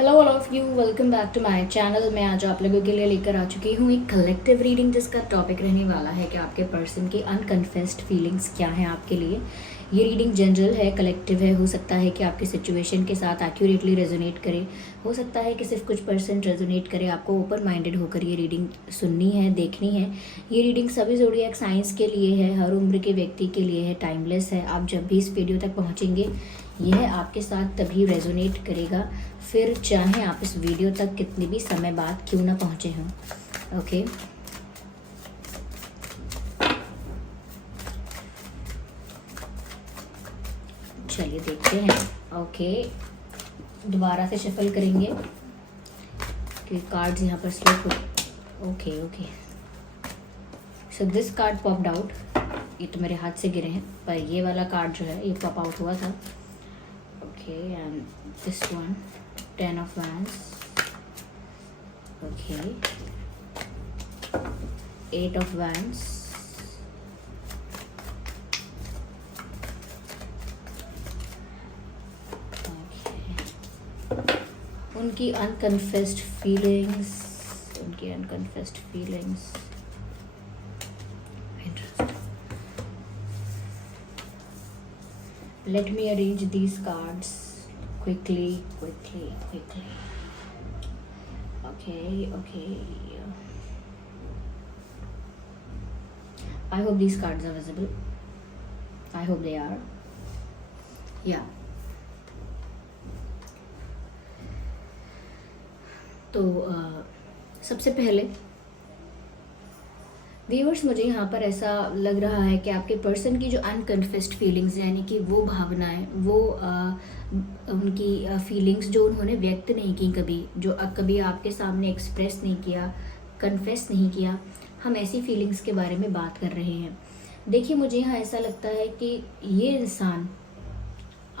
Hello all of you, welcome back to my channel. मैं आज आप लोगों के लिए लेकर आ चुकी हूँ एक कलेक्टिव रीडिंग जिसका टॉपिक रहने वाला है कि आपके पर्सन की अनकन्फेस्ड फीलिंग्स क्या हैं आपके लिए। ये रीडिंग जनरल है, कलेक्टिव है। हो सकता है कि आपकी सिचुएशन के साथ एक्यूरेटली रेजोनेट करे, हो सकता है कि सिर्फ कुछ परसेंट रेजोनेट करे। आपको ओपन माइंडेड होकर ये रीडिंग सुननी है, देखनी है। ये रीडिंग सभी ज़ोडिएक साइंस के लिए है, हर उम्र के व्यक्ति के लिए है, टाइमलेस है। आप जब भी इस वीडियो तक पहुँचेंगे यह आपके साथ तभी रेजोनेट करेगा, फिर चाहे आप इस वीडियो तक कितने भी समय बाद क्यों ना पहुँचे हों। ओके, चलिए देखते हैं। ओके, दोबारा से शफल करेंगे क्योंकि कार्ड्स यहाँ पर स्लिप हो। Okay okay, so this card popped out. ये तो मेरे हाथ से गिरे हैं, पर ये वाला कार्ड जो है ये पॉप आउट हुआ था। Okay, and this one 10 of wands. Okay, 8 of wands. Okay, उनकी अनकन्फेस्ड फीलिंग्स, उनकी अनकन्फेस्ड feelings. Let me arrange these cards quickly. Okay. I hope these cards are visible. I hope they are. Yeah. तो सबसे पहले viewers, मुझे यहाँ पर ऐसा लग रहा है कि आपके पर्सन की जो अनकन्फेस्ड फीलिंग्स यानी कि वो भावनाएं, वो उनकी फीलिंग्स जो उन्होंने व्यक्त नहीं की कभी, जो कभी आपके सामने एक्सप्रेस नहीं किया, कन्फेस नहीं किया, हम ऐसी फीलिंग्स के बारे में बात कर रहे हैं। देखिए, मुझे यहाँ ऐसा लगता है कि ये इंसान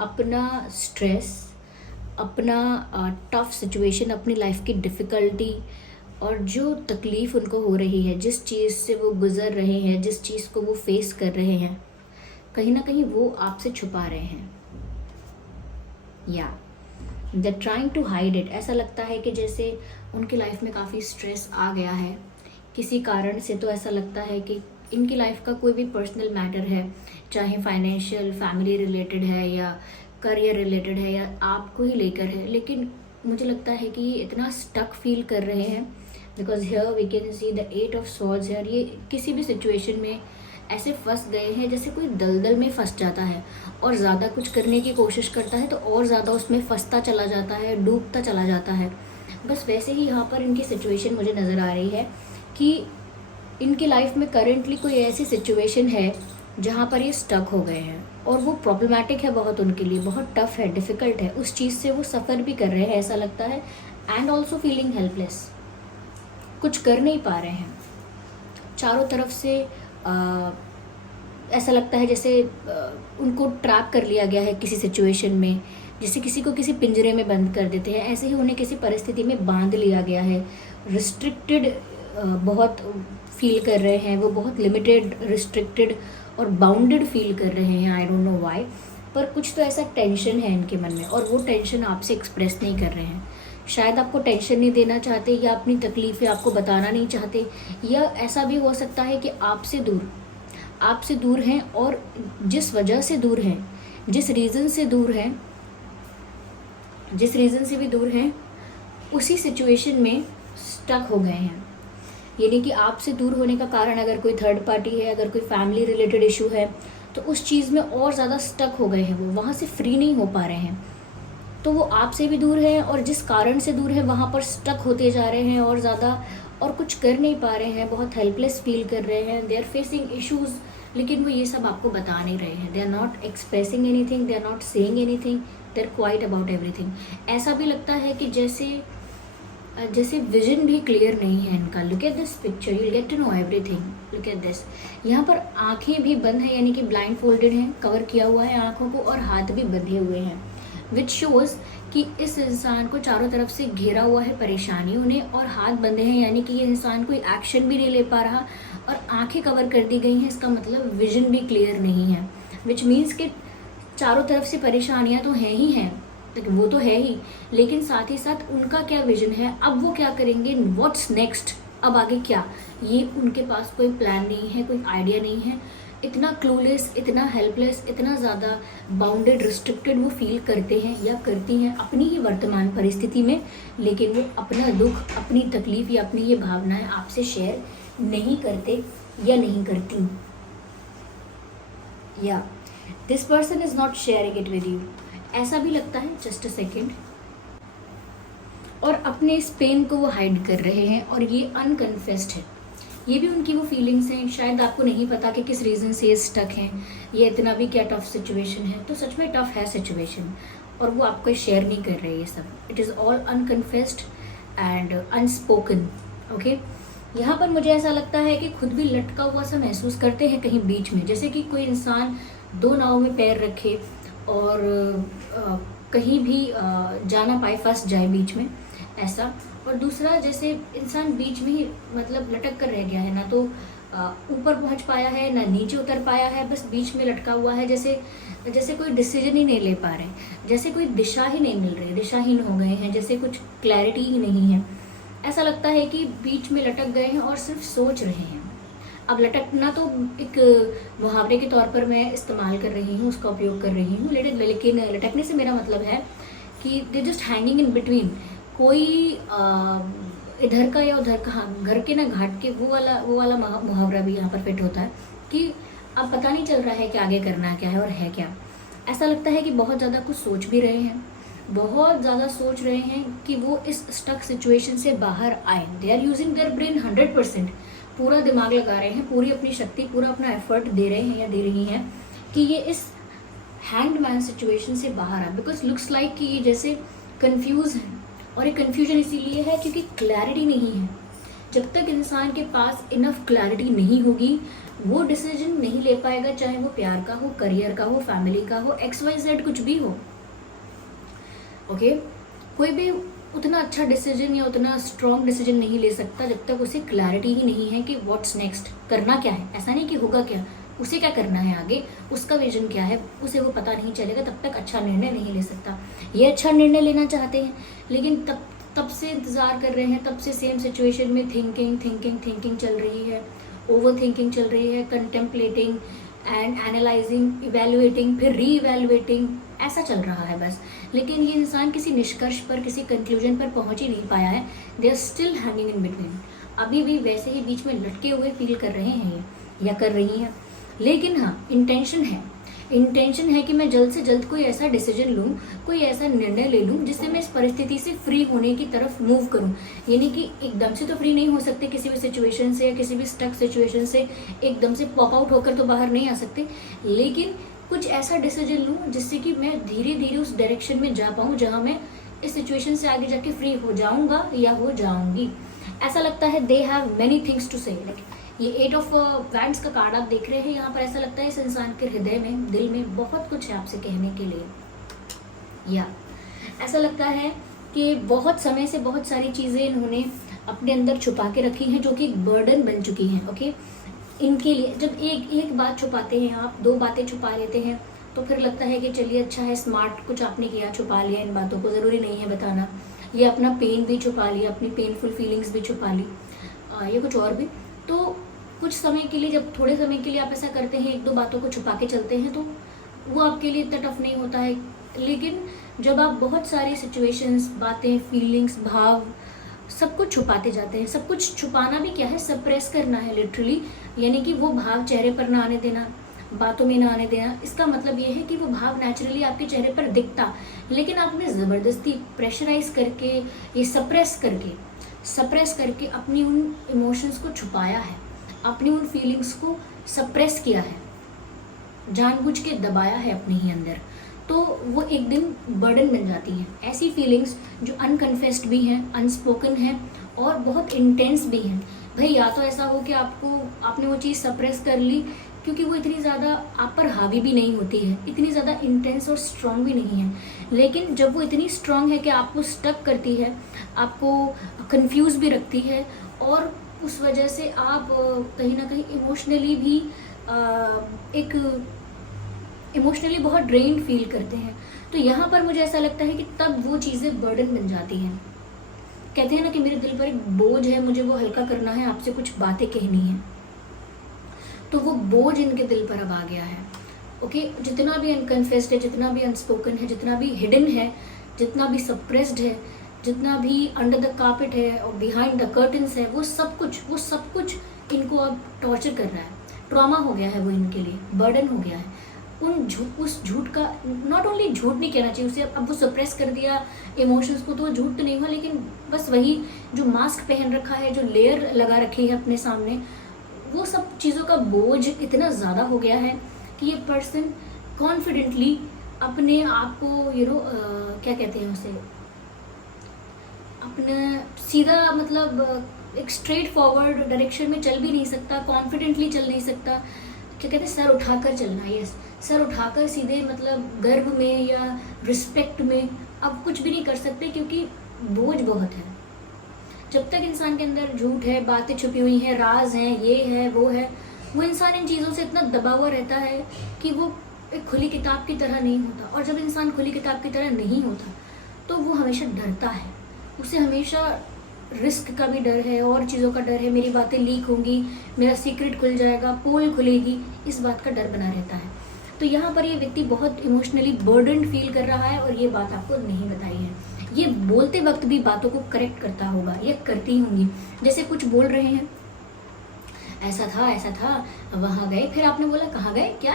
अपना स्ट्रेस, अपना टफ सिचुएशन, अपनी लाइफ की डिफ़िकल्टी और जो तकलीफ़ उनको हो रही है, जिस चीज़ से वो गुज़र रहे हैं, जिस चीज़ को वो फेस कर रहे हैं, कहीं ना कहीं वो आपसे छुपा रहे हैं या they trying to hide it. ऐसा लगता है कि जैसे उनकी लाइफ में काफ़ी स्ट्रेस आ गया है किसी कारण से, तो ऐसा लगता है कि इनकी लाइफ का कोई भी पर्सनल मैटर है, चाहे फाइनेंशियल, फैमिली रिलेटेड है या करियर रिलेटेड है या आपको ही लेकर है, लेकिन मुझे लगता है कि ये इतना स्टक फील कर रहे हैं because here we can see the 8 of swords। है ये किसी भी सिचुएशन में ऐसे फंस गए हैं जैसे कोई दलदल में फंस जाता है और ज़्यादा कुछ करने की कोशिश करता है तो और ज़्यादा उसमें फंसता चला जाता है, डूबता चला जाता है। बस वैसे ही यहाँ पर इनकी सिचुएशन मुझे नज़र आ रही है कि इनकी लाइफ में करेंटली कोई ऐसी सिचुएशन है जहाँ पर ये स्टक हो गए हैं और वो प्रॉब्लमैटिक है बहुत, उनके लिए बहुत टफ है, डिफ़िकल्ट है। उस चीज़ से वो सफ़र भी कर रहे हैं ऐसा लगता है, एंड ऑल्सो फीलिंग हेल्पलेस, कुछ कर नहीं पा रहे हैं। चारों तरफ से ऐसा लगता है जैसे उनको ट्रैप कर लिया गया है किसी सिचुएशन में, जैसे किसी को किसी पिंजरे में बंद कर देते हैं, ऐसे ही उन्हें किसी परिस्थिति में बांध लिया गया है। रिस्ट्रिक्टेड बहुत फील कर रहे हैं वो, बहुत लिमिटेड, रिस्ट्रिक्टेड और बाउंडेड फील कर रहे हैं। आई डोंट नो व्हाई, पर कुछ तो ऐसा टेंशन है इनके मन में और वो टेंशन आपसे एक्सप्रेस नहीं कर रहे हैं। शायद आपको टेंशन नहीं देना चाहते या अपनी तकलीफ़ें आपको बताना नहीं चाहते, या ऐसा भी हो सकता है कि आपसे दूर हैं और जिस वजह से दूर हैं, जिस रीज़न से भी दूर हैं, उसी सिचुएशन में स्टक हो गए हैं। यानी कि आपसे दूर होने का कारण अगर कोई थर्ड पार्टी है, अगर कोई फैमिली रिलेटेड इशू है, तो उस चीज़ में और ज़्यादा स्टक हो गए हैं, वो वहाँ से फ्री नहीं हो पा रहे हैं। तो वो आपसे भी दूर हैं और जिस कारण से दूर है वहाँ पर स्टक होते जा रहे हैं और ज़्यादा, और कुछ कर नहीं पा रहे हैं, बहुत हेल्पलेस फील कर रहे हैं। दे आर फेसिंग इश्यूज़, लेकिन वो ये सब आपको बता नहीं रहे हैं। They are not expressing anything, they are not saying anything, they are quite about everything. ऐसा भी लगता है कि जैसे विजन भी क्लियर नहीं है इनका। Look at this picture, you get to know everything. Look at this, यहाँ पर आंखें भी बंद हैं, यानी कि ब्लाइंड फोल्डेड हैं, कवर किया हुआ है आंखों को, और हाथ भी बंधे हुए हैं, विच शोज़ कि इस इंसान को चारों तरफ से घेरा हुआ है परेशानियों ने और हाथ बंधे हैं, यानी कि ये इंसान कोई एक्शन भी नहीं ले पा रहा और आंखें कवर कर दी गई हैं। इसका मतलब विजन भी क्लियर नहीं है, विच मीन्स कि चारों तरफ से परेशानियां तो हैं ही हैं, लेकिन वो तो है ही, लेकिन साथ ही साथ उनका क्या विजन है, अब वो क्या करेंगे, व्हाट्स नेक्स्ट, अब आगे क्या, ये उनके पास कोई प्लान नहीं है, कोई आइडिया नहीं है। इतना क्लूलेस, इतना हेल्पलेस, इतना ज़्यादा बाउंडेड, रिस्ट्रिक्टेड वो फील करते हैं या करती हैं अपनी ही वर्तमान परिस्थिति में, लेकिन वो अपना दुख, अपनी तकलीफ या अपनी ये भावनाएं आपसे शेयर नहीं करते या नहीं करती, या this person is not sharing it with you, ऐसा भी लगता है। Just a second. और अपने इस पेन को वो हाइड कर रहे हैं और ये अनकन्फेस्ड है, ये भी उनकी वो फीलिंग्स हैं। शायद आपको नहीं पता कि किस रीज़न से ये स्टक हैं, ये इतना भी क्या टफ सिचुएशन है, तो सच में टफ है सिचुएशन, और वो आपको शेयर नहीं कर रहे ये सब। It is all unconfessed and unspoken. Okay, यहाँ पर मुझे ऐसा लगता है कि खुद भी लटका हुआ सा महसूस करते हैं कहीं बीच में, जैसे कि कोई इंसान दो नाव में पैर रखे और कहीं भी जा ना पाए, फंस जाए बीच में, ऐसा। और दूसरा, जैसे इंसान बीच में ही मतलब लटक कर रह गया है, ना तो ऊपर पहुंच पाया है ना नीचे उतर पाया है, बस बीच में लटका हुआ है, जैसे कोई डिसीजन ही नहीं ले पा रहे, जैसे कोई दिशा ही नहीं मिल रही, दिशाहीन हो गए हैं, जैसे कुछ क्लैरिटी ही नहीं है। ऐसा लगता है कि बीच में लटक गए हैं और सिर्फ सोच रहे हैं। अब लटकना तो एक मुहावरे के तौर पर मैं इस्तेमाल कर रही हूँ, उसका उपयोग कर रही हूँ, लेकिन लटकने से मेरा मतलब है कि they just hanging in between. कोई इधर का या उधर का, हाँ, घर के ना घाट के, वो वाला मुहावरा भी यहाँ पर फिट होता है कि अब पता नहीं चल रहा है कि आगे करना क्या है और है क्या। ऐसा लगता है कि बहुत ज़्यादा कुछ सोच भी रहे हैं, बहुत ज़्यादा सोच रहे हैं कि वो इस स्टक सिचुएशन से बाहर आए। They are using their brain 100%, पूरा दिमाग लगा रहे हैं, पूरी अपनी शक्ति, पूरा अपना एफर्ट दे रहे हैं या दे रही हैं कि ये इस हैंग्ड मैन सिचुएशन से बाहर आए। बिकॉज लुक्स लाइक कि ये जैसे कंफ्यूज हैं, और ये कन्फ्यूजन इसीलिए है क्योंकि क्लैरिटी नहीं है। जब तक इंसान के पास इनफ क्लैरिटी नहीं होगी, वो डिसीजन नहीं ले पाएगा, चाहे वो प्यार का हो, करियर का हो, फैमिली का हो, XYZ कुछ भी हो। ओके, कोई भी उतना अच्छा डिसीजन या उतना स्ट्रॉन्ग डिसीजन नहीं ले सकता जब तक उसे क्लैरिटी ही नहीं है कि व्हाट्स नेक्स्ट, करना क्या है। ऐसा नहीं कि होगा क्या, उसे क्या करना है आगे, उसका विजन क्या है, उसे वो पता नहीं चलेगा, तब तक अच्छा निर्णय नहीं ले सकता। ये अच्छा निर्णय लेना चाहते हैं, लेकिन तब से इंतज़ार कर रहे हैं, तब से सेम सिचुएशन में थिंकिंग चल रही है, ओवर थिंकिंग चल रही है, कंटेम्पलेटिंग एंड एनालाइजिंग, इवेल्युएटिंग, फिर री इवेल्युएटिंग, ऐसा चल रहा है बस। लेकिन ये इंसान किसी निष्कर्ष पर, किसी कंक्लूजन पर पहुंच ही नहीं पाया है। They are still hanging in between, अभी भी वैसे ही बीच में लटके हुए फील कर रहे हैं ये, या कर रही हैं। लेकिन हाँ, इंटेंशन है कि मैं जल्द से जल्द कोई ऐसा डिसीजन लूँ, कोई ऐसा निर्णय ले लूँ जिससे मैं इस परिस्थिति से फ्री होने की तरफ मूव करूँ। यानी कि एकदम से तो फ्री नहीं हो सकते किसी भी सिचुएशन से, या किसी भी स्टक सिचुएशन से एकदम से पॉप आउट होकर तो बाहर नहीं आ सकते, लेकिन कुछ ऐसा डिसीजन लूँ जिससे कि मैं धीरे धीरे उस डायरेक्शन में जा पाऊँ जहाँ मैं इस सिचुएशन से आगे जाके फ्री हो जाऊँगा या हो जाऊँगी। ऐसा लगता है they have many things to say. ये 8 ऑफ वैंड्स का कार्ड आप देख रहे हैं यहाँ पर, ऐसा लगता है इस इंसान के हृदय में, दिल में बहुत कुछ है आपसे कहने के लिए, या ऐसा लगता है कि बहुत समय से बहुत सारी चीज़ें इन्होंने अपने अंदर छुपा के रखी हैं जो कि एक बर्डन बन चुकी हैं। ओके, इनके लिए जब एक बात छुपाते हैं आप, 2 बातें छुपा लेते हैं, तो फिर लगता है कि चलिए अच्छा है, स्मार्ट कुछ आपने किया, छुपा लिया इन बातों को, ज़रूरी नहीं है बताना। ये अपना पेन भी छुपा लिया, अपनी पेनफुल फीलिंग्स भी छुपा ली, ये कुछ और भी। तो कुछ समय के लिए, जब थोड़े समय के लिए आप ऐसा करते हैं, 1-2 बातों को छुपा के चलते हैं, तो वो आपके लिए इतना टफ नहीं होता है। लेकिन जब आप बहुत सारी सिचुएशंस, बातें, फीलिंग्स, भाव, सब कुछ छुपाते जाते हैं, सब कुछ छुपाना भी क्या है, सप्रेस करना है लिटरली, यानी कि वो भाव चेहरे पर ना आने देना, बातों में ना आने देना। इसका मतलब ये है कि वो भाव नेचुरली आपके चेहरे पर दिखता, लेकिन आपने ज़बरदस्ती प्रेशराइज करके, ये सप्रेस करके अपनी उन इमोशंस को छुपाया है, अपनी उन फीलिंग्स को सप्रेस किया है, जानबूझ के दबाया है अपने ही अंदर, तो वो एक दिन बर्डन बन जाती है। ऐसी फीलिंग्स जो अनकन्फेस्ड भी हैं, अनस्पोकन हैं और बहुत इंटेंस भी हैं। भाई या तो ऐसा हो कि आपने वो चीज़ सप्रेस कर ली क्योंकि वो इतनी ज़्यादा आप पर हावी भी नहीं होती है, इतनी ज़्यादा इंटेंस और स्ट्रॉन्ग भी नहीं है, लेकिन जब वो इतनी स्ट्रॉन्ग है कि आपको स्टक करती है, आपको कंफ्यूज भी रखती है, और उस वजह से आप कहीं ना कहीं इमोशनली भी एक इमोशनली बहुत ड्रेन फील करते हैं। तो यहाँ पर मुझे ऐसा लगता है कि तब वो चीज़ें बर्डन बन जाती हैं। कहते हैं ना कि मेरे दिल पर एक बोझ है, मुझे वो हल्का करना है, आपसे कुछ बातें कहनी है। तो वो बोझ इनके दिल पर अब आ गया है। ओके, जितना भी अनकन्फेस्ड है, जितना भी अनस्पोकन है, जितना भी हिडन है, जितना भी सप्रेस्ड है, जितना भी अंडर द कार्पेट है और बिहाइंड द कर्टन्स है, वो सब कुछ इनको अब टॉर्चर कर रहा है। ट्रॉमा हो गया है वो इनके लिए, बर्डन हो गया है। उस झूठ का, नॉट ओनली झूठ नहीं कहना चाहिए उसे, अब वो सप्रेस कर दिया इमोशंस को, तो वो झूठ तो नहीं हुआ, लेकिन बस वही जो मास्क पहन रखा है, जो लेयर लगा रखी है अपने सामने, वो सब चीज़ों का बोझ इतना ज़्यादा हो गया है कि ये पर्सन कॉन्फिडेंटली अपने आप को क्या कहते हैं उसे, अपना सीधा मतलब एक स्ट्रेट फॉरवर्ड डायरेक्शन में चल भी नहीं सकता, कॉन्फिडेंटली चल नहीं सकता। क्या कहते हैं, सर उठाकर चलना, यस, सर उठाकर सीधे मतलब गर्व में या रिस्पेक्ट में अब कुछ भी नहीं कर सकते, क्योंकि बोझ बहुत है। जब तक इंसान के अंदर झूठ है, बातें छुपी हुई हैं, राज हैं, ये है वो है, वो इंसान इन चीज़ों से इतना दबा हुआ रहता है कि वो एक खुली किताब की तरह नहीं होता। और जब इंसान खुली किताब की तरह नहीं होता तो वो हमेशा डरता है, उसे हमेशा रिस्क का भी डर है और चीज़ों का डर है, मेरी बातें लीक होंगी, मेरा सीक्रेट खुल जाएगा, पोल खुलेगी, इस बात का डर बना रहता है। तो यहाँ पर ये व्यक्ति बहुत इमोशनली बर्डन फील कर रहा है और ये बात आपको नहीं बताई है। ये बोलते वक्त भी बातों को करेक्ट करता होगा या करती होंगी। जैसे कुछ बोल रहे हैं, ऐसा था, वहाँ गए, फिर आपने बोला कहाँ गए क्या,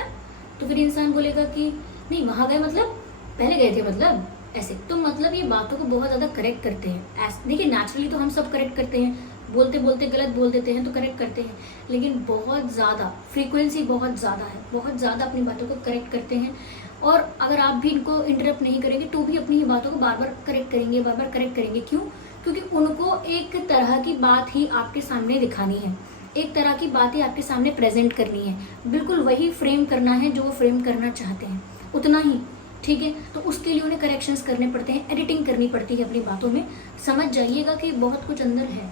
तो फिर इंसान बोलेगा कि नहीं वहाँ गए मतलब पहले गए थे, मतलब ऐसे। तो मतलब ये बातों को बहुत ज़्यादा करेक्ट करते हैं। देखिए नेचुरली तो हम सब करेक्ट करते हैं, बोलते बोलते गलत बोल देते हैं तो करेक्ट करते हैं, लेकिन बहुत ज़्यादा फ्रीक्वेंसी बहुत ज़्यादा है, बहुत ज़्यादा अपनी बातों को करेक्ट करते हैं। और अगर आप भी इनको इंटरप्ट नहीं करेंगे तो भी अपनी ही बातों को बार बार करेक्ट करेंगे। क्यों? क्योंकि उनको एक तरह की बात ही आपके सामने दिखानी है, एक तरह की बातें आपके सामने प्रेजेंट करनी है, बिल्कुल वही फ्रेम करना है जो वो फ्रेम करना चाहते हैं, उतना ही, ठीक है। तो उसके लिए उन्हें करेक्शंस करने पड़ते हैं, एडिटिंग करनी पड़ती है अपनी बातों में। समझ जाइएगा कि बहुत कुछ अंदर है।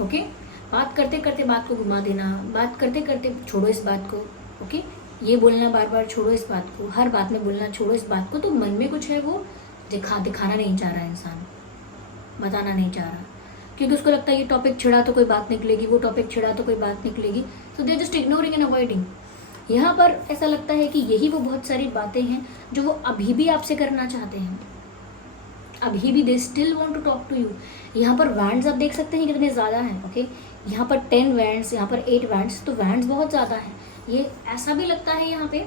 ओके, बात करते करते बात को घुमा देना, बात करते करते छोड़ो इस बात को, ओके, ये बोलना बार बार छोड़ो इस बात को, हर बात में बोलना छोड़ो इस बात को। तो मन में कुछ है वो दिखाना नहीं चाह रहा इंसान, बताना नहीं चाह रहा, क्योंकि उसको लगता है ये टॉपिक छिड़ा तो कोई बात निकलेगी, वो टॉपिक छिड़ा तो कोई बात निकलेगी, तो they are just ignoring and avoiding. यहाँ पर ऐसा लगता है कि यही वो बहुत सारी बातें हैं जो वो अभी भी आपसे करना चाहते हैं, अभी भी they still want to talk to you. यहाँ पर वैंड्स आप देख सकते हैं कितने ज़्यादा हैं, ओके, यहाँ पर 10 वैंड्स, यहाँ पर 8 वैंड्स, तो वैंड्स बहुत ज़्यादा हैं। ये ऐसा भी लगता है यहाँ पे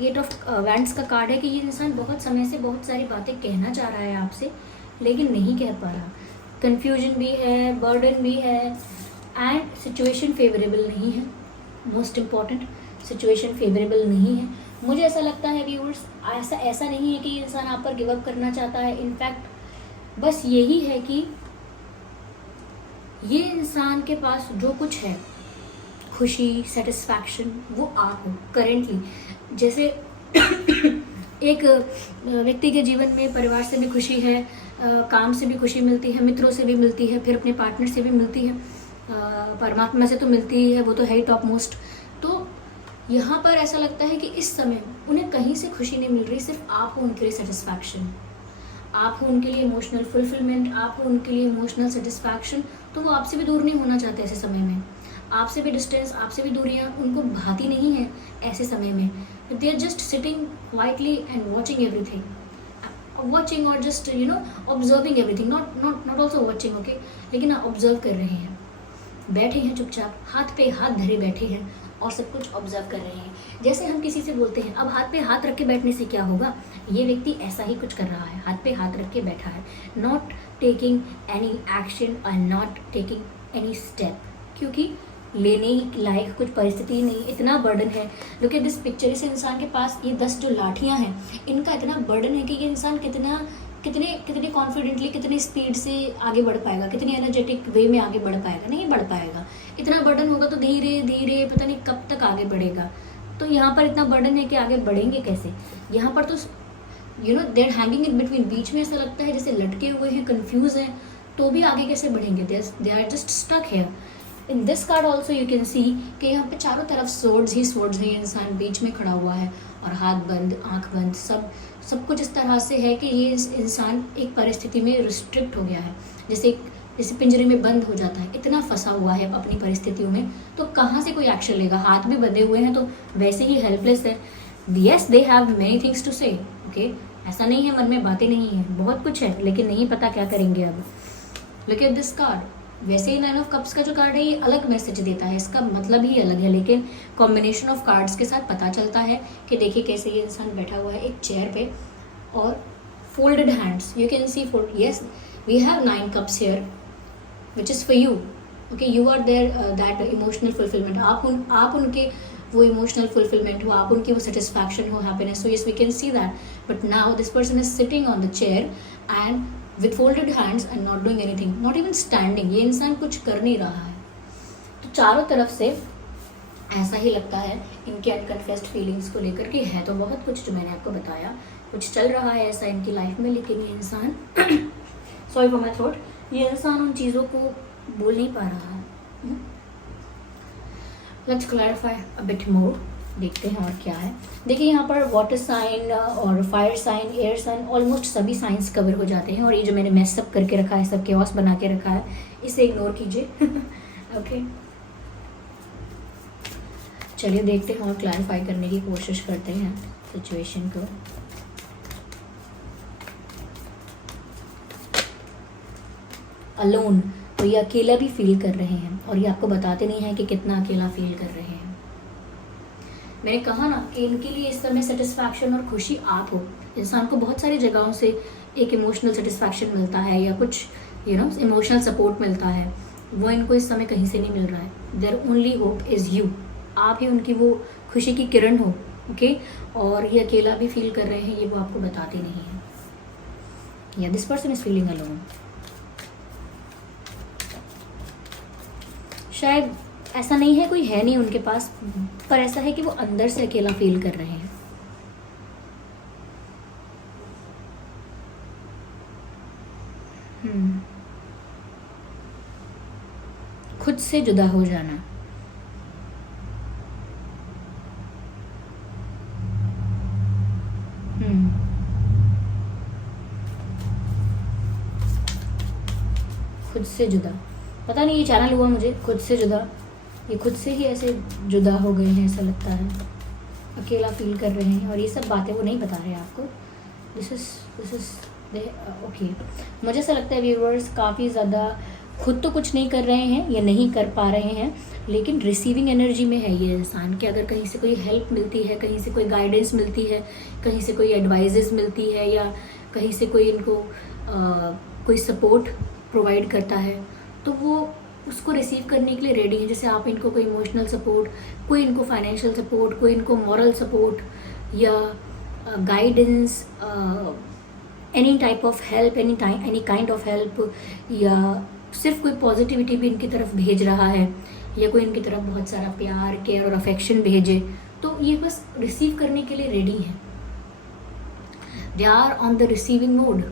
8 ऑफ वैंड्स का कार्ड है कि ये इंसान बहुत समय से बहुत सारी बातें कहना चाह रहा है आपसे, लेकिन नहीं कह पा रहा। कन्फ्यूजन भी है, बर्डन भी है, एंड सिचुएशन फेवरेबल नहीं है। मोस्ट इम्पॉर्टेंट, सिचुएशन फेवरेबल नहीं है। मुझे ऐसा लगता है व्यूअर्स, ऐसा नहीं है कि ये इंसान आप पर गिव अप करना चाहता है। इनफैक्ट बस यही है कि ये इंसान के पास जो कुछ है, खुशी, सेटिस्फैक्शन, वो आप हो करेंटली। जैसे एक व्यक्ति के जीवन में परिवार से भी खुशी है, काम से भी खुशी मिलती है, मित्रों से भी मिलती है, फिर अपने पार्टनर से भी मिलती है, परमात्मा से तो मिलती ही है, वो तो है ही टॉप मोस्ट। तो यहाँ पर ऐसा लगता है कि इस समय उन्हें कहीं से खुशी नहीं मिल रही, सिर्फ आप हो उनके लिए सेटिस्फैक्शन, आप हो उनके लिए इमोशनल फुलफिलमेंट, आप हो उनके लिए इमोशनल सेटिस्फैक्शन। तो वो आपसे भी दूर नहीं होना चाहते ऐसे समय में, आपसे भी डिस्टेंस, आपसे भी दूरियाँ उनको भाती नहीं है ऐसे समय में। They are just sitting quietly and watching everything, watching और just observing everything, not also watching, okay, लेकिन ऑब्जर्व कर रहे हैं, बैठे हैं चुपचाप, हाथ पे हाथ धरे बैठे हैं और सब कुछ ऑब्जर्व कर रहे हैं। जैसे हम किसी से बोलते हैं, अब हाथ पे हाथ रख के बैठने से क्या होगा, ये व्यक्ति ऐसा ही कुछ कर रहा है, हाथ पे हाथ रख के बैठा है, नॉट टेकिंग एनी एक्शन और नॉट टेकिंग एनी स्टेप, क्योंकि लेने लायक कुछ परिस्थिति नहीं, इतना बर्डन है। लुक एट दिस पिक्चर, इस इंसान के पास ये 10 जो लाठियाँ हैं, इनका इतना बर्डन है कि ये इंसान कितने कॉन्फिडेंटली, कितनी स्पीड से आगे बढ़ पाएगा, कितनी एनर्जेटिक वे में आगे बढ़ पाएगा, नहीं बढ़ पाएगा। इतना बर्डन होगा तो धीरे धीरे पता नहीं कब तक आगे बढ़ेगा। तो यहाँ पर इतना बर्डन है कि आगे बढ़ेंगे कैसे। यहाँ पर तो देर हैंगिंग इन बिटवीन, बीच में ऐसा लगता है जैसे लटके हुए हैं, कंफ्यूज हैं, तो भी आगे कैसे बढ़ेंगे, they are just stuck here. In this card also you can see कि यहाँ पे चारों तरफ स्वर्ड्स ही स्वर्ड्स हैं, इंसान बीच में खड़ा हुआ है और हाथ बंद आंख बंद, सब कुछ इस तरह से है कि ये इंसान एक परिस्थिति में रिस्ट्रिक्ट हो गया है, जैसे पिंजरे में बंद हो जाता है, इतना फंसा हुआ है अपनी परिस्थितियों में, तो कहाँ से कोई एक्शन लेगा। हाथ भी बंधे हुए हैं तो वैसे ही हेल्पलेस है। Yes they have many things to say, okay, ऐसा नहीं है मन में बातें नहीं है, बहुत कुछ है, लेकिन नहीं पता क्या करेंगे अब। लुक एट दिस कार्ड, वैसे ही 9 ऑफ कप्स का जो कार्ड है ये अलग मैसेज देता है, इसका मतलब ही अलग है, लेकिन कॉम्बिनेशन ऑफ कार्ड्स के साथ पता चलता है कि देखिए कैसे ये इंसान बैठा हुआ है एक चेयर पे और folded hands, you can see fold, yes we have 9 cups here which is for you, okay, you are there that emotional fulfilment, आप उनके वो इमोशनल फुलफिलमेंट हो, आप उनकी वो सेटिस्फैक्शन हो, happiness, so yes we can see that, but now this person is sitting on the chair and with folded hands and not doing anything, not even standing, ये इंसान कुछ कर नहीं रहा है। तो चारों तरफ से ऐसा ही लगता है इनके अनकन्फेस्ड फीलिंग्स को लेकर कि है तो बहुत कुछ जो मैंने आपको बताया, कुछ चल रहा है ऐसा इनकी लाइफ में, लेकिन ये इंसान सॉरी फॉर माई थ्रोट, ये इंसान उन चीज़ों को बोल नहीं पा रहा है। Let's clarify a bit more, देखते हैं और क्या है। देखिए यहाँ पर वाटर साइन और fire sign, air sign, almost सभी साइंस कवर हो जाते हैं, और ये जो मैंने मैसअप करके रखा है, सब केओस बना के रखा है, इसे इग्नोर कीजिए। ओके, चलिए देखते हैं और क्लैरिफाई करने की कोशिश करते हैं सिचुएशन को। अलोन, तो ये अकेला भी फील कर रहे हैं और ये आपको बताते नहीं हैं कि कितना अकेला फील कर रहे हैं। मैंने कहा ना कि इनके लिए इस समय सेटिस्फैक्शन और खुशी आप हो। इंसान को बहुत सारी जगहों से एक इमोशनल सेटिस्फैक्शन मिलता है या कुछ इमोशनल सपोर्ट मिलता है, वो इनको इस समय कहीं से नहीं मिल रहा है। Their only hope is you, आप ही उनकी वो खुशी की किरण हो, ओके, और ये अकेला भी फील कर रहे हैं, ये वो आपको बताते नहीं हैं। या this person is feeling alone, शायद ऐसा नहीं है कोई है नहीं उनके पास, पर ऐसा है कि वो अंदर से अकेला फील कर रहे हैं। खुद से जुदा हो जाना, खुद से जुदा, पता नहीं ये चैनल हुआ मुझे, खुद से जुदा, ये खुद से ही ऐसे जुदा हो गए हैं, ऐसा लगता है, अकेला फील कर रहे हैं, और ये सब बातें वो नहीं बता रहे हैं आपको। दिस इज ओके, मुझे ऐसा लगता है व्यूअर्स काफ़ी ज़्यादा खुद तो कुछ नहीं कर रहे हैं या नहीं कर पा रहे हैं, लेकिन रिसीविंग एनर्जी में है ये इंसान कि अगर कहीं से कोई हेल्प मिलती है, कहीं से कोई गाइडेंस मिलती है, कहीं से कोई एडवाइजेस मिलती है, या कहीं से कोई इनको कोई सपोर्ट प्रोवाइड करता है, तो वो उसको रिसीव करने के लिए रेडी है। जैसे आप इनको कोई इमोशनल सपोर्ट, कोई इनको फाइनेंशियल सपोर्ट, कोई इनको मॉरल सपोर्ट या guidance, any type of help, any kind of help, या सिर्फ कोई पॉजिटिविटी भी इनकी तरफ भेज रहा है, या कोई इनकी तरफ बहुत सारा प्यार, केयर और अफेक्शन भेजे, तो ये बस रिसीव करने के लिए रेडी है। They are on the receiving mode,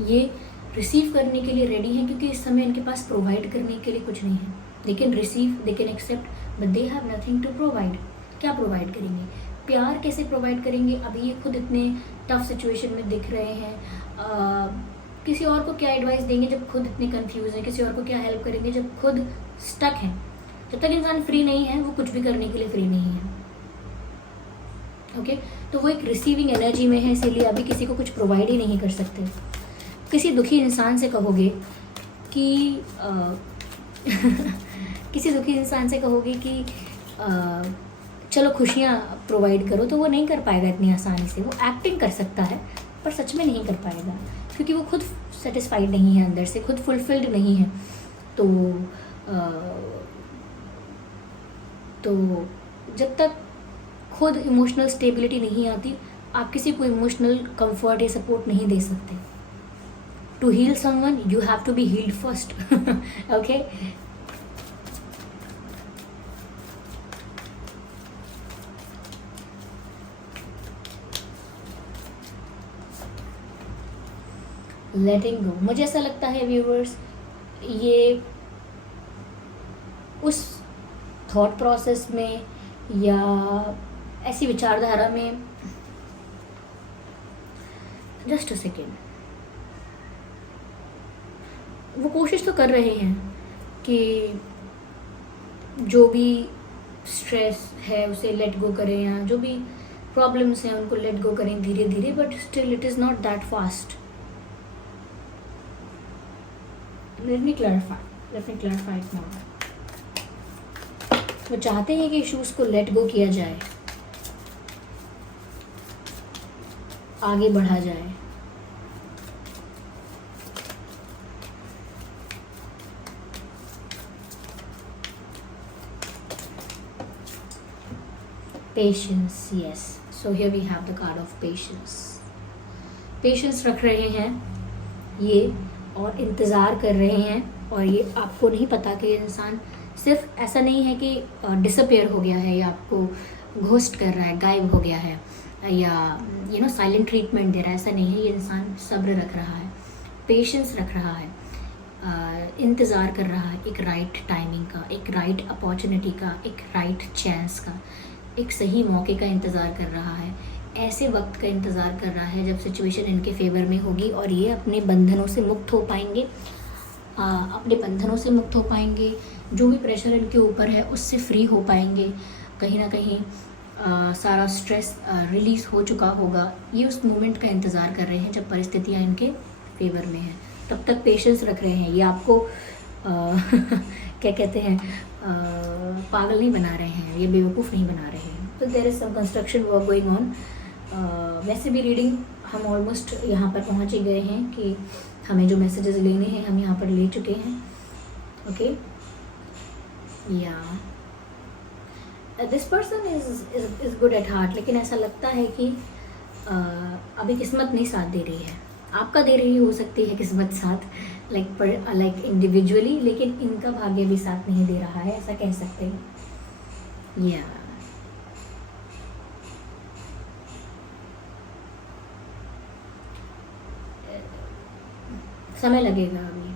ये रिसीव करने के लिए रेडी हैं, क्योंकि इस समय इनके पास प्रोवाइड करने के लिए कुछ नहीं है। They can receive, they can accept, but they have nothing to provide. क्या प्रोवाइड करेंगे? प्यार कैसे प्रोवाइड करेंगे? अभी ये खुद इतने टफ सिचुएशन में दिख रहे हैं, किसी और को क्या एडवाइस देंगे जब खुद इतने कंफ्यूज हैं? किसी और को क्या हेल्प करेंगे जब खुद स्टक हैं? जब तक इंसान फ्री नहीं है, वो कुछ भी करने के लिए फ्री नहीं है। ओके, तो वो एक रिसीविंग एनर्जी में है, इसीलिए अभी किसी को कुछ प्रोवाइड ही नहीं कर सकते। किसी दुखी इंसान से कहोगे कि किसी दुखी इंसान से कहोगे कि चलो खुशियाँ प्रोवाइड करो, तो वो नहीं कर पाएगा इतनी आसानी से। वो एक्टिंग कर सकता है पर सच में नहीं कर पाएगा, क्योंकि वो खुद सेटिस्फाइड नहीं है, अंदर से खुद फुलफिल्ड नहीं है। तो जब तक खुद इमोशनल स्टेबिलिटी नहीं आती, आप किसी को इमोशनल कंफर्ट या सपोर्ट नहीं दे सकते। To heal someone you have to be healed first. Okay, letting go, मुझे ऐसा लगता है व्यूवर्स, ये थॉट प्रोसेस में या ऐसी विचारधारा में। जस्ट अ सेकेंड, वो कोशिश तो कर रहे हैं कि जो भी स्ट्रेस है उसे लेट गो करें, या जो भी प्रॉब्लम्स हैं उनको लेट गो करें धीरे धीरे, but still it is not that fast. Let me clarify it now. वो चाहते हैं कि इश्यूज को लेट गो किया जाए, आगे बढ़ा जाए। Patience, yes. So here we have the card of patience. Patience रख रहे हैं ये, और इंतज़ार कर रहे हैं। और ये आपको नहीं पता कि ये इंसान सिर्फ ऐसा नहीं है कि डिसअपेयर हो गया है या आपको घोस्ट कर रहा है, गायब हो गया है, या साइलेंट ट्रीटमेंट दे रहा है। ऐसा नहीं है। ये इंसान सब्र रख रहा है, पेशेंस रख रहा है, इंतज़ार कर रहा है एक राइट टाइमिंग का, एक राइट अपॉर्चुनिटी का, एक राइट चांस का, एक सही मौके का इंतज़ार कर रहा है। ऐसे वक्त का इंतज़ार कर रहा है जब सिचुएशन इनके फेवर में होगी और ये अपने बंधनों से मुक्त हो पाएंगे, अपने बंधनों से मुक्त हो पाएंगे। जो भी प्रेशर इनके ऊपर है उससे फ्री हो पाएंगे। कहीं ना कहीं सारा स्ट्रेस रिलीज़ हो चुका होगा। ये उस मोमेंट का इंतज़ार कर रहे हैं जब परिस्थितियाँ इनके फेवर में हैं। तब तक पेशेंस रख रहे हैं। ये आपको क्या कहते हैं, पागल नहीं बना रहे हैं, ये बेवकूफ़ नहीं बना रहे हैं। तो there is some construction work going on. वैसे भी रीडिंग हम ऑलमोस्ट यहाँ पर पहुँच ही गए हैं कि हमें जो मैसेजेस लेने हैं हम यहाँ पर ले चुके हैं। ओके, या this person is good at heart, लेकिन ऐसा लगता है कि अभी किस्मत नहीं साथ दे रही है। आपका दे रही हो सकती है किस्मत साथ, लाइक इंडिविजुअली, लेकिन इनका भाग्य भी साथ नहीं दे रहा है, ऐसा कह सकते हैं। या समय लगेगा अभी,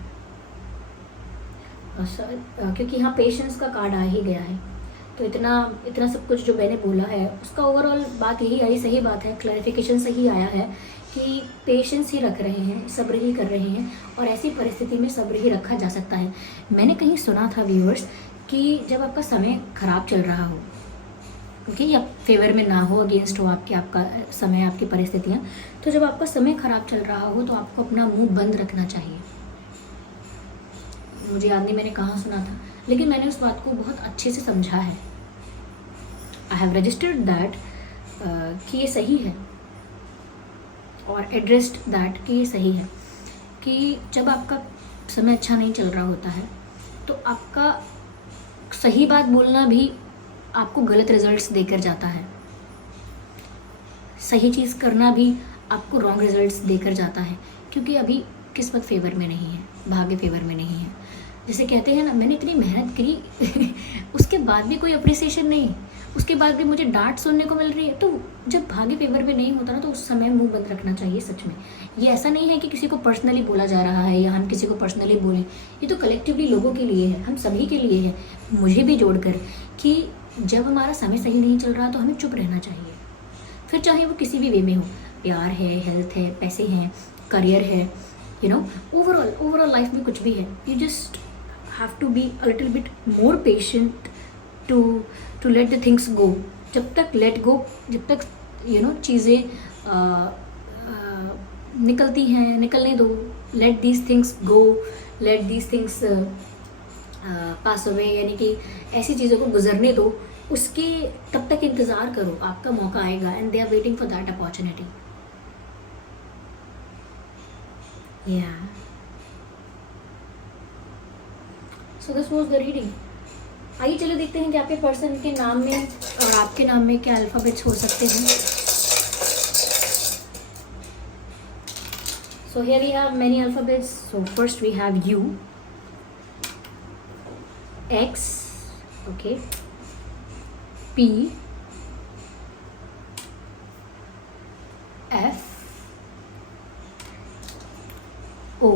क्योंकि यहाँ पेशेंस का कार्ड आ ही गया है। तो इतना सब कुछ जो मैंने बोला है उसका ओवरऑल बात यही आई, सही बात है, क्लैरिफिकेशन सही आया है कि पेशेंस ही रख रहे हैं, सब्र ही कर रहे हैं, और ऐसी परिस्थिति में सब्र ही रखा जा सकता है। मैंने कहीं सुना था व्यूअर्स कि जब आपका समय ख़राब चल रहा हो, ओके, या फेवर में ना हो, अगेंस्ट हो आपका समय, आपकी परिस्थितियाँ, तो जब आपका समय ख़राब चल रहा हो तो आपको अपना मुंह बंद रखना चाहिए। मुझे याद नहीं मैंने कहाँ सुना था, लेकिन मैंने उस बात को बहुत अच्छे से समझा है। आई हैव रजिस्टर्ड दैट कि ये सही है, और एड्रेस्ड दैट कि ये सही है कि जब आपका समय अच्छा नहीं चल रहा होता है तो आपका सही बात बोलना भी आपको गलत रिजल्ट्स देकर जाता है, सही चीज़ करना भी आपको रॉन्ग रिजल्ट्स देकर जाता है, क्योंकि अभी किस्मत फेवर में नहीं है, भाग्य फेवर में नहीं है। जैसे कहते हैं ना, मैंने इतनी मेहनत करी उसके बाद भी कोई अप्रिसिएशन नहीं, उसके बाद भी मुझे डांट सुनने को मिल रही है। तो जब भाग्य फेवर में नहीं होता ना, तो उस समय मुंह बंद रखना चाहिए। सच में ये ऐसा नहीं है कि किसी को पर्सनली बोला जा रहा है या हम किसी को पर्सनली बोलें, ये तो कलेक्टिवली लोगों के लिए है, हम सभी के लिए है, मुझे भी जोड़कर, कि जब हमारा समय सही नहीं चल रहा तो हमें चुप रहना चाहिए। फिर चाहे वो किसी भी वे में हो, प्यार है, हेल्थ है, पैसे हैं, करियर है, ओवरऑल लाइफ में कुछ भी है, you just have to be a little bit more patient to let the things go. जब तक लेट गो, जब तक चीज़ें निकलती हैं, निकलने दो, let these things go, let these things pass away, यानी कि ऐसी चीज़ों को गुजरने दो, उसके तब तक इंतज़ार करो, आपका मौका आएगा, and they are waiting for that opportunity. या so this was the reading. आइए चलो देखते हैं कि आपके पर्सन के नाम में और आपके नाम में क्या अल्फ़ाबेट्स हो सकते हैं। So here we have many alphabets. So first we have U, X, okay, P, F, O,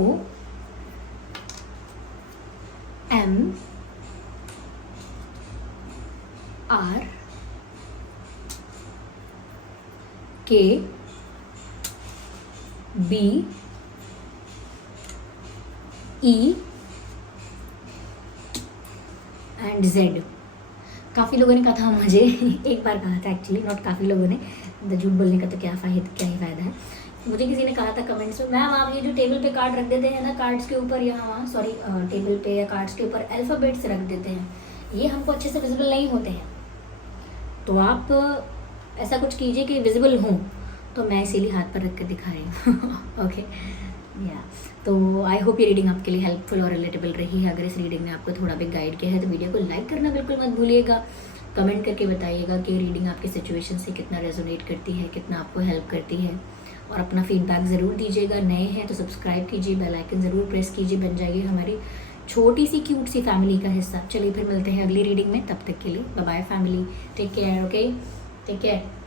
M, K B E and Z। काफ़ी लोगों ने कहा था मुझे एक बार कहा था एक्चुअली, नॉट काफ़ी लोगों ने, झूठ बोलने का तो क्या ही फ़ायदा है। मुझे किसी ने कहा था कमेंट्स में, मैम आप ये जो टेबल पे कार्ड रख देते हैं ना, कार्ड्स के ऊपर यहाँ वहाँ, सॉरी टेबल पे या कार्ड्स के ऊपर अल्फ़ाबेट्स रख देते हैं, ये हमको अच्छे से विजिबल नहीं होते हैं, तो आप ऐसा कुछ कीजिए कि विजिबल हों। तो मैं इसीलिए हाथ पर रख कर दिखा रही हूँ। ओके या तो आई होप ये रीडिंग आपके लिए हेल्पफुल और रिलेटेबल रही है। अगर इस रीडिंग ने आपको थोड़ा भी गाइड किया है तो वीडियो को लाइक करना बिल्कुल मत भूलिएगा। कमेंट करके बताइएगा कि रीडिंग आपकी सिचुएशन से कितना रेजोनेट करती है, कितना आपको हेल्प करती है, और अपना फीडबैक ज़रूर दीजिएगा। नए हैं तो सब्सक्राइब कीजिए, बेल आइकन ज़रूर प्रेस कीजिए, बन जाइए हमारी छोटी सी क्यूट सी फैमिली का हिस्सा। चलिए फिर मिलते हैं अगली रीडिंग में, तब तक के लिए bye bye family, take care. Okay, take care.